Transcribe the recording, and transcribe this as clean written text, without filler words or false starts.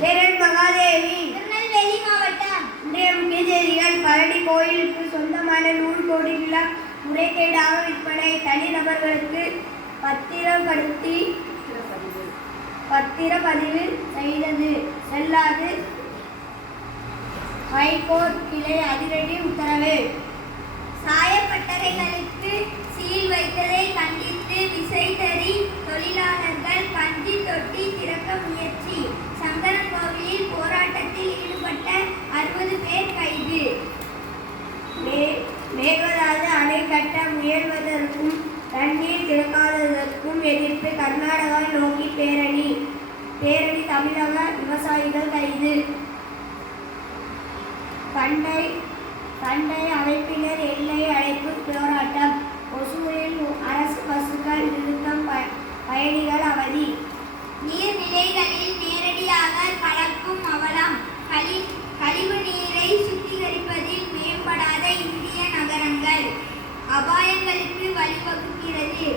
வேரல் மகாதேவி. திருநெல்வேலி மாவட்டம். இன்றைய முக்கிய செய்திகள். பழனி கோயிலுக்கு சொந்தமான நூல் கோடி விழா முறைகேடாக விற்பனை. தனிநபர்களுக்கு பத்திரப்பதிவு செய்தது செல்லாது. ஹைகோர்ட் கிளை அதிரடி உத்தரவு. சாயப்பட்டறைகளுக்கு சீல் வைத்ததை கண்டித்து விசைத்தறி தொழிலாளர்கள் பஞ்சு தொட்டி திறக்க முயற்சி. சங்கரன்கோவிலில் போராட்டத்தில் ஈடுபட்ட 60 பேர் கைது. மேகதாது அணை கட்ட முயல்வதற்கும் தண்ணீர் திறக்காததற்கும் எதிர்ப்பு கர்நாடகா நோக்கி பேரணி. தமிழக விவசாயிகள் கைது. பண்டை அமைப்பினர் எல்லை அடைப்பு போராட்டம். ஒசூரில் அரசு பஸ்கள் நிறுத்தம், பயணிகள் அவதி. நீர்நிலைகளில் நேரடியாக கலக்கும் அவலம். கழிவு நீரை சுத்திகரிப்பதில் மேம்படாத இந்திய நகரங்கள் அபாயங்களுக்கு வழிவகுக்கிறது.